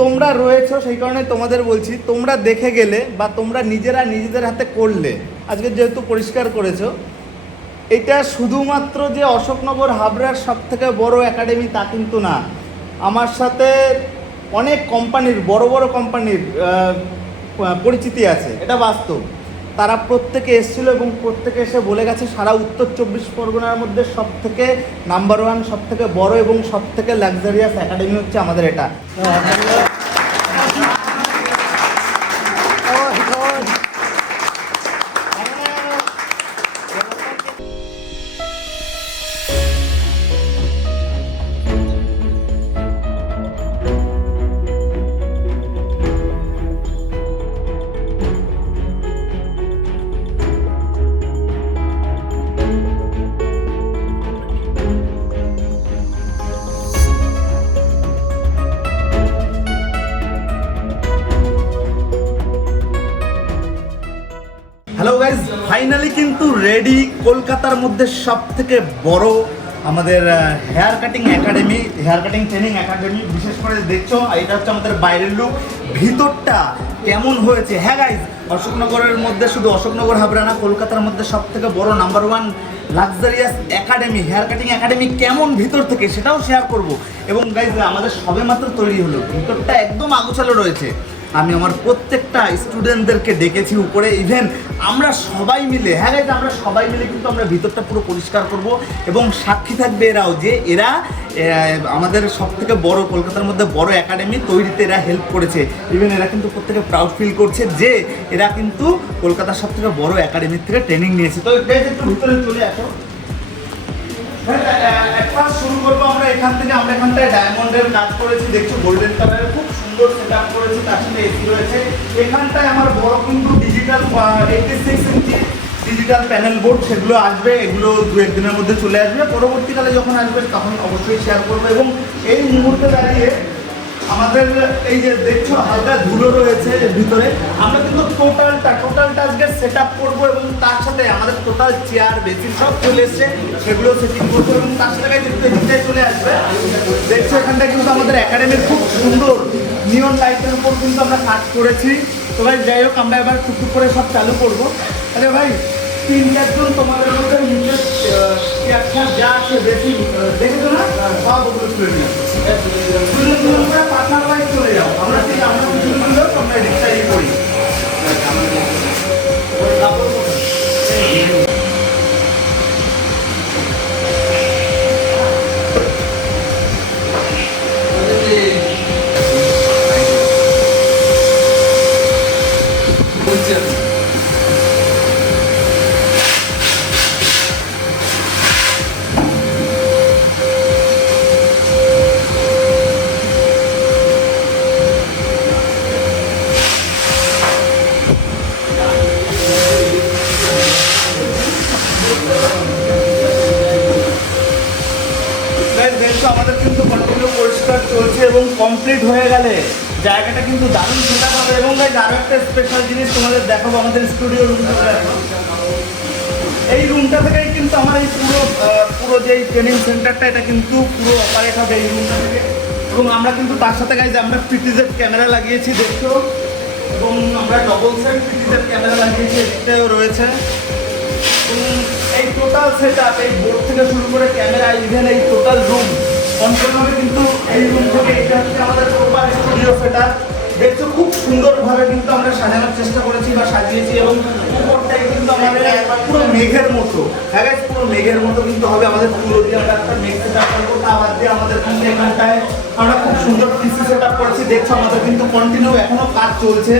তোমরা রয়েছো, সেই কারণে তোমাদের বলছি, তোমরা দেখে গেলে বা তোমরা নিজেরা নিজেদের হাতে করলে, আজকে যেহেতু পরিষ্কার করেছ, এটা শুধুমাত্র যে অশোকনগর হাবড়ার সব থেকে বড় একাডেমি তা কিন্তু না। আমার সাথে অনেক কোম্পানির বড় বড় কোম্পানির পরিচিতি আছে, এটা বাস্তব। তারা প্রত্যেকে এসেছিল এবং প্রত্যেকে এসে বলে গেছে, সারা উত্তর চব্বিশ পরগনার মধ্যে সব থেকে নাম্বার ওয়ান সব থেকে বড় এবং সব থেকে লাক্সারিয়াস একাডেমি হচ্ছে আমাদের এটা। রেডি কলকাতার মধ্যে সব থেকে বড় আমাদের hair cutting academy hair cutting training academy বিশেষ করে দেখছ, এটা হচ্ছে আমাদের বাইরের লুক ভিতরটা কেমন হয়েছে? হ্যাঁ গাইজ অশোকনগরের মধ্যে শুধু অশোকনগর হাবড়া না, কলকাতার মধ্যে সব থেকে বড় number one luxurious academy hair cutting academy কেমন ভিতর থেকে সেটাও শেয়ার করব। এবং গাইজ আমাদের সবে মাত্র তৈরি হলো। ভিতরটা একদম আগোছালো রয়েছে। আমি আমার প্রত্যেকটা স্টুডেন্টদেরকে ডেকেছি উপরে ইভেন আমরা সবাই মিলে হ্যাঁ guys, আমরা সবাই মিলে কিন্তু আমরা ভিতরটা পুরো পরিষ্কার করব এবং সাক্ষী থাকবে এরাও যে এরা আমাদের সব থেকে বড় কলকাতার মধ্যে বড় একাডেমি তৈরিতে এরা হেল্প করেছে। ইভেন এরা কিন্তু প্রত্যেকে প্রাউড ফিল করছে যে এরা কিন্তু কলকাতার সব থেকে বড় একাডেমির থেকে ট্রেনিং নিয়েছে। তো একটু ভিতরে চলে আসো। ফার্স্ট শুরু করব আমরা এখান থেকে। আমরা এখানটায় ডায়মন্ডের কাজ করেছি, দেখছ গোল্ডেন কালারের খুব সুন্দর সেট আপ করেছি, তার সাথে এসি রয়েছে। এখানটায় আমার বড় কিন্তু digital eighty six inch digital panel board সেগুলো আসবে, এগুলো দু একদিনের মধ্যে চলে আসবে। পরবর্তীকালে যখন আসবে, তখন অবশ্যই শেয়ার করব। এবং এই মুহূর্তে দাঁড়িয়ে আমাদের এই যে দেখছ, হালকা ধুলো রয়েছে ভিতরে। আমরা কিন্তু টোটালটা টোটালটা আজকে সেট আপ করব এবং তার সাথে আমাদের টোটাল চেয়ার বেসিন সব চলে এসছে। সেগুলো সেটিং করব এবং তার সাথে একটু চলে আসবে। দেখছ, এখানটা কিন্তু আমাদের একাডেমির খুব সুন্দর। নিয়ন লাইটের উপর কিন্তু আমরা কাজ করেছি। তো ভাই, যাই হোক, আমরা এবার টুকটুক করে সব চালু করব। আরে ভাই তিন চারজন তোমাদের মধ্যে চেয়ার যা আছে বেশি দেখেছ না? সব ওগুলো তুলে নিয়ে পার্টনার চলে যাও। আমরা গেলে জায়গাটা কিন্তু দারুণ সেটা হবে। এবং গাইজ আরও একটা স্পেশাল জিনিস তোমাদের দেখাবো আমাদের স্টুডিও রুম এই রুমটা থেকেই কিন্তু আমার এই পুরো পুরো যে ট্রেনিং সেন্টারটা এটা কিন্তু পুরো অপারেট হবে এই রুমটা থেকে। এবং আমরা কিন্তু তার সাথে গাইজ আমরা পিটিজেড ক্যামেরা লাগিয়েছি, দেখছ? এবং আমরা ডবল সেট পিটিজেড ক্যামেরা লাগিয়েছি, এটাও রয়েছে। এই টোটাল সেট এই বোর্ড থেকে শুরু করে ক্যামেরা ইভেন এই টোটাল রুম সম্পূর্ণভাবে কিন্তু এই রুম থেকে এটা হচ্ছে আমাদের প্রপার স্টুডিও সেট দেখছ খুব সুন্দরভাবে কিন্তু আমরা সাজানোর চেষ্টা করেছি বা সাজিয়েছি এবং উপরটাই কিন্তু আমাদের পুরো মেঘের মতো। হ্যাঁ পুরো মেঘের মতো কিন্তু হবে আমাদের পুরো দিয়ে আমরা একটা মেঘ সেট আপ করব। তা বাদ দিয়ে আমাদের কিন্তু এখানটায় আমরা খুব সুন্দর পিসি সেট আপ করেছি। দেখছ আমাদের কিন্তু কন্টিনিউ এখনও কাজ চলছে।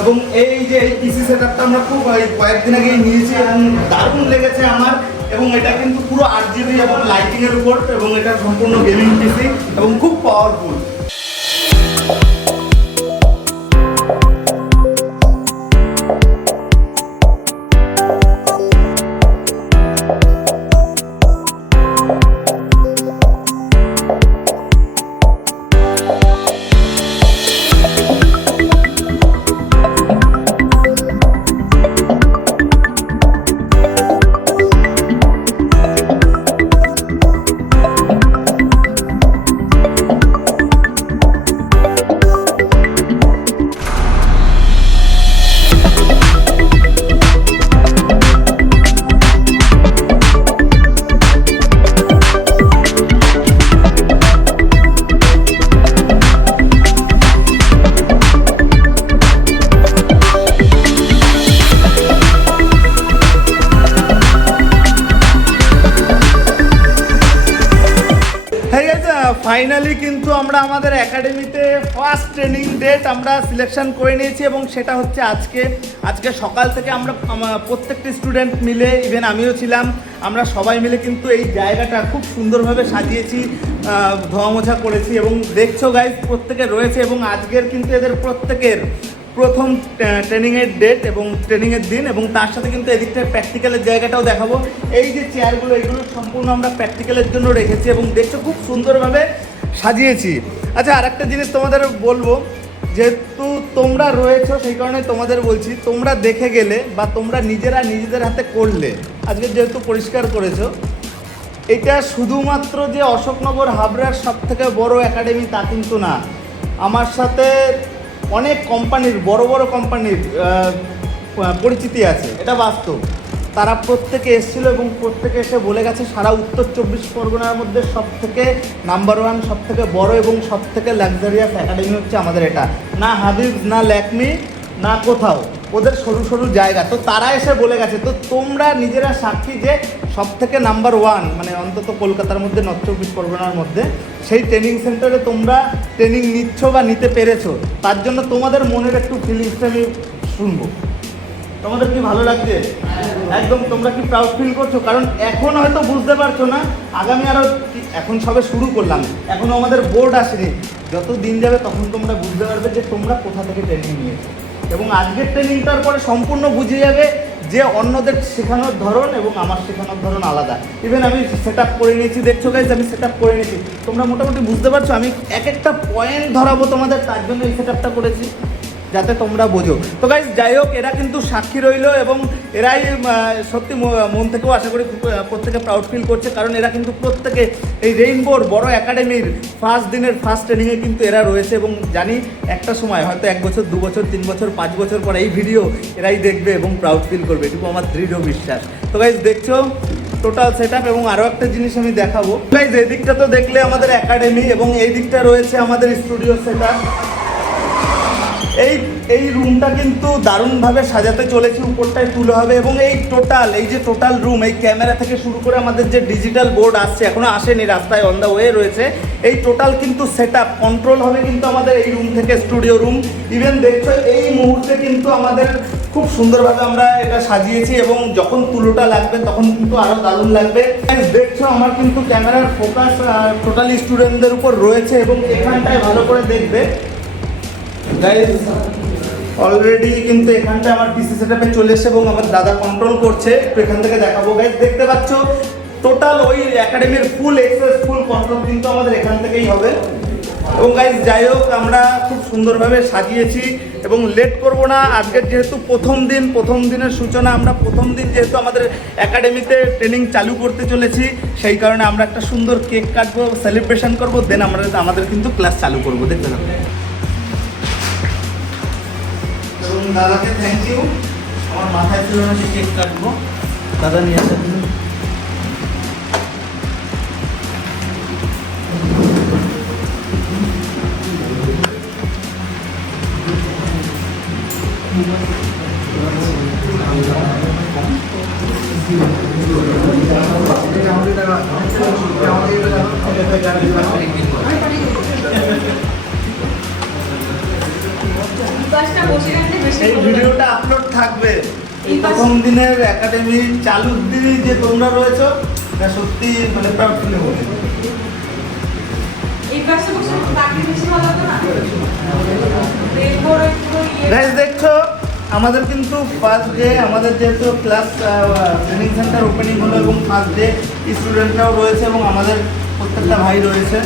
এবং এই যে এই পিসি সেটআপটা আমরা খুব কয়েকদিন আগে নিয়েছি এবং দারুণ লেগেছে আমার। এবং এটা কিন্তু পুরো আট জিবি এবং লাইটিং এর উপর এবং এটা সম্পূর্ণ গেমিং পিসি এবং খুব পাওয়ারফুল ডেট আমরা সিলেকশন করে নিয়েছি এবং সেটা হচ্ছে আজকে। আজকে সকাল থেকে আমরা প্রত্যেকটি স্টুডেন্ট মিলে ইভেন আমিও ছিলাম, আমরা সবাই মিলে কিন্তু এই জায়গাটা খুব সুন্দরভাবে সাজিয়েছি ধোয়া মোছা করেছি এবং দেখছ গাইজ প্রত্যেকে রয়েছে এবং আজকের কিন্তু এদের প্রত্যেকের প্রথম ট্রেনিংয়ের ডেট এবং ট্রেনিংয়ের দিন এবং তার সাথে কিন্তু এদিকটা প্র্যাকটিক্যালের জায়গাটাও দেখাবো। এই যে চেয়ারগুলো এগুলো সম্পূর্ণ আমরা প্র্যাকটিক্যালের জন্য রেখেছি এবং দেখছ খুব সুন্দরভাবে সাজিয়েছি। আচ্ছা আর একটা জিনিস তোমাদের বলব যেহেতু তোমরা রয়েছো, সেই কারণে তোমাদের বলছি, তোমরা দেখে গেলে বা তোমরা নিজেরা নিজেদের হাতে করলে, আজকে যেহেতু পরিষ্কার করেছ, এটা শুধুমাত্র যে অশোকনগর হাবড়ার সব থেকে বড় একাডেমি তা কিন্তু না। আমার সাথে অনেক কোম্পানির বড় বড় কোম্পানির পরিচিতি আছে, এটা বাস্তব। তারা প্রত্যেকে এসেছিল এবং প্রত্যেকে এসে বলে গেছে, সারা উত্তর চব্বিশ পরগনার মধ্যে সব থেকে নাম্বার ওয়ান সব থেকে বড় এবং সব থেকে লাক্সারিয়াস একাডেমি হচ্ছে আমাদের এটা। না হাবিব, না ল্যাকমি, না কোথাও। ওদের সরু সরু জায়গা। তো তারা এসে বলে গেছে, তো তোমরা নিজেরা সাক্ষী যে সব থেকে নাম্বার ওয়ান মানে অন্তত কলকাতার মধ্যে নর্থ চব্বিশ পরগনার মধ্যে, সেই ট্রেনিং সেন্টারে তোমরা ট্রেনিং নিচ্ছ বা নিতে পেরেছ। তার জন্য তোমাদের মনের একটু ফিলিংসটা আমি শুনব। তোমাদের কি ভালো লাগছে? একদম তোমরা কি প্রাউড ফিল করছ? কারণ এখন হয়তো বুঝতে পারছ না, আগামী আরও এখন সবে শুরু করলাম। এখনও আমাদের বোর্ড আসেনি। যত দিন যাবে তখন তোমরা বুঝতে পারবে যে তোমরা কোথা থেকে ট্রেনিং নিয়েছো। এবং আজকের ট্রেনিংটার পরে সম্পূর্ণ বুঝে যাবে যে অন্যদের শেখানোর ধরন এবং আমার শেখানোর ধরন আলাদা। ইভেন আমি সেট আপ করে নিয়েছি, দেখছ গাইজ আমি সেট আপ করে নিয়েছি। তোমরা মোটামুটি বুঝতে পারছ, আমি এক একটা পয়েন্ট ধরাবো তোমাদের, তার জন্য এই সেট আপটা করেছি। যাতে তোমরা বোঝো। তো গাইজ যাই হোক, এরা কিন্তু সাক্ষী রইল এবং এরাই সত্যি মন থেকেও আশা করি প্রত্যেকে প্রাউড ফিল করছে, কারণ এরা কিন্তু প্রত্যেকে এই রেইনবোর বড় একাডেমির ফার্স্ট দিনের ফার্স্ট ট্রেনিংয়ে কিন্তু এরা রয়েছে এবং জানি একটা সময়, হয়তো এক বছর, দু বছর, তিন বছর, পাঁচ বছর পর এই ভিডিও এরাই দেখবে এবং প্রাউড ফিল করবে। এটুকু আমার দৃঢ় বিশ্বাস। তো গাইজ দেখছ? টোটাল সেট এবং আরও একটা জিনিস আমি দেখাবো। গাইজ এই দিকটা তো দেখলে আমাদের একাডেমি এবং এই দিকটা রয়েছে আমাদের স্টুডিও সেট এই এই রুমটা কিন্তু দারুণভাবে সাজাতে চলেছে, উপরটায় তুলে হবে এবং এই টোটাল এই যে টোটাল রুম এই ক্যামেরা থেকে শুরু করে আমাদের যে ডিজিটাল বোর্ড আসছে, এখনও আসেনি, রাস্তায় অন দ্য ওয়ে রয়েছে, এই টোটাল কিন্তু সেট কন্ট্রোল হবে কিন্তু আমাদের এই রুম থেকে স্টুডিও রুম ইভেন দেখছ এই মুহূর্তে কিন্তু আমাদের খুব সুন্দরভাবে আমরা এটা সাজিয়েছি এবং যখন তুলোটা লাগবে, তখন কিন্তু আরও দারুণ লাগবে। দেখছ আমার কিন্তু ক্যামেরার ফোকাস টোটালি স্টুডেন্টদের উপর রয়েছে এবং এখানটায় ভালো করে দেখবে। অলরেডি কিন্তু এখানটা আমার পিসি সেটআপে চলে এসেছে এবং আমার দাদা কন্ট্রোল করছে। একটু এখান থেকে দেখাবো গাইজ দেখতে পাচ্ছ? টোটাল ওই একাডেমির ফুল এক্সেস ফুল কন্ট্রোল কিন্তু আমাদের এখান থেকেই হবে। এবং গাইজ যাই হোক, আমরা খুব সুন্দরভাবে সাজিয়েছি এবং লেট করব না। আজকের যেহেতু প্রথম দিন, প্রথম দিনের সূচনা, আমরা প্রথম দিন যেহেতু আমাদের একাডেমিতে ট্রেনিং চালু করতে চলেছি, সেই কারণে আমরা একটা সুন্দর কেক কাটবো সেলিব্রেশন করব দেন আমরা আমাদের কিন্তু ক্লাস চালু করব, দেখতে থাকো। দাদাকে থ্যাংক ইউ আমার মাথায় ছিল না যে কেক কাটবো। দাদা নিয়ে আসে বাসটা বসে এই। ভিডিওটা আপলোড থাকবে। এই প্রথম দিনের একাডেমি চালুর দিনই যে তোমরা রয়েছো এটা সত্যি মানে প্রাউড ফিল হবে দেখছ? আমাদের কিন্তু ফার্স্ট ডে আমাদের যেহেতু ক্লাস ট্রেনিং সেন্টার ওপেনিং হলো এবং ফার্স্ট ডে স্টুডেন্টরাও রয়েছে এবং আমাদের প্রত্যেকটা ভাই রয়েছে।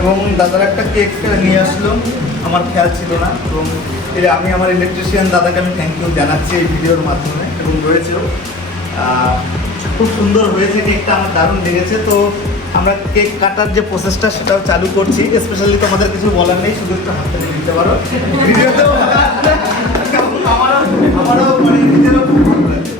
এবং দাদার একটা কেক নিয়ে আসলো আমার খেয়াল ছিল না। এবং আমি আমার ইলেকট্রিশিয়ান দাদাকে আমি থ্যাংক ইউ জানাচ্ছি এই ভিডিওর মাধ্যমে এবং রয়েছেও। খুব সুন্দর হয়েছে কেকটা আমার দারুণ লেগেছে। তো আমরা কেক কাটার যে প্রসেসটা সেটাও চালু করছি। স্পেশালি তোমাদের কিছু বলার নেই, শুধু একটু হাতে দিতে পারো। আমারও আমারও মানে নিজেরও খুব ভালো লাগে।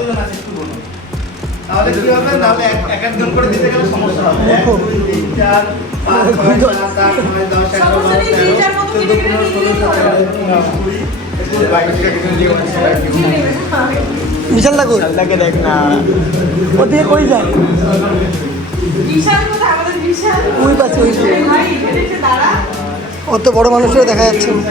কতজন আছে একটু বলুন। তাহলে কি হবে? তাহলে এক এক একজন করে দিতে গেলে সমস্যা হবে। এক দুই তিন চার পাঁচ ছয় সাত আট নয় দশ এগারো বারো তেরো চোদ্দ কেটে কেটে পনেরো ষোলো সতেরো উনিশ কুড়ি একুশ বাইশ বিশাল ঠাকুর তাকে দেখ। না। ও দিয়ে কই যায়? বিশাল কোথায়? আমাদের বিশাল। ওই পাশে ওই ভাই এখানে এসে দাঁড়া। অত বড় মানুষও দেখা যাচ্ছে না।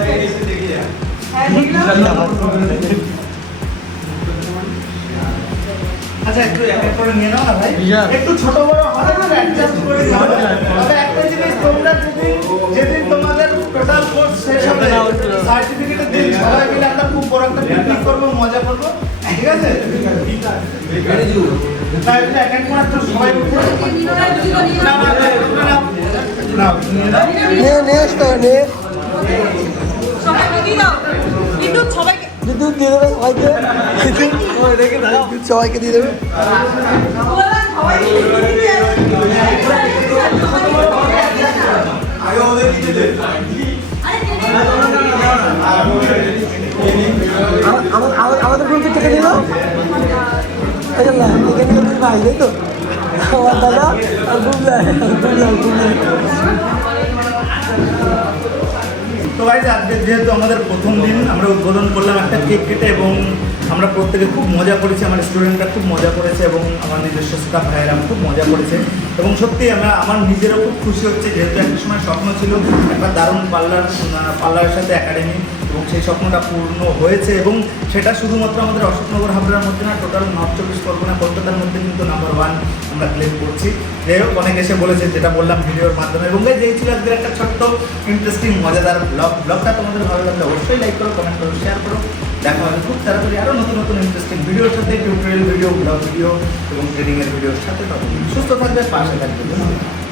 আচ্ছা একটু এক এক করে নিয়ে নাও না ভাই? একটু ছোট বড় হবে না? অ্যাডজাস্ট করে দিও তবে একটা জিনিস তোমরা যেদিন যেদিন তোমাদের টোটাল কোর্স শেষ হবে সার্টিফিকেটের দিন সবাই মিলে একটা খুব বড় একটা পিকনিক করব মজা করব। ঠিক আছে? তাই এক এক করে সবাই না না না, নিয়ে আসতে হবে, কিন্তু বিদ্যুৎ দিয়ে দেবে সবাইকে। সবাইকে দিয়ে দেবে। যেহেতু আমাদের প্রথম দিন, আমরা উদ্বোধন করলাম একটা কেক কেটে এবং আমরা প্রত্যেকে খুব মজা করেছি, আমার স্টুডেন্টরা খুব মজা করেছে এবং আমার নিজস্ব স্টাফ ভাইয়েরা খুব মজা করেছে। এবং সত্যি আমরা, আমার নিজেরও খুব খুশি হচ্ছে, যেহেতু একটা সময় স্বপ্ন ছিল একটা দারুণ পার্লার পার্লারের সাথে একাডেমি এবং সেই স্বপ্নটা পূর্ণ হয়েছে এবং সেটা শুধুমাত্র আমাদের অশোকনগর হাবড়ার মধ্যে না টোটাল নর্থ চব্বিশ পরগনা, কলকাতার মধ্যে কিন্তু নাম্বার ওয়ান আমরা ক্লেম করছি। যাই হোক, অনেক এসে বলেছে, যেটা বললাম ভিডিওর মাধ্যমে। এবং যেই ছিল আজকের একটা ছোট্ট ইন্টারেস্টিং মজাদার ব্লগ ব্লগটা তোমাদের ভালো লাগলে অবশ্যই লাইক করো কমেন্ট করো শেয়ার করো। দেখা হবে খুব তাড়াতাড়ি আরও নতুন নতুন ইন্টারেস্টিং ভিডিওর সাথে টিউটোরিয়াল ভিডিও ব্লগ ভিডিও এবং ট্রেনিংয়ের ভিডিওর সাথে। তখন সুস্থ থাকবে, পাশে থাকবে। ধন্যবাদ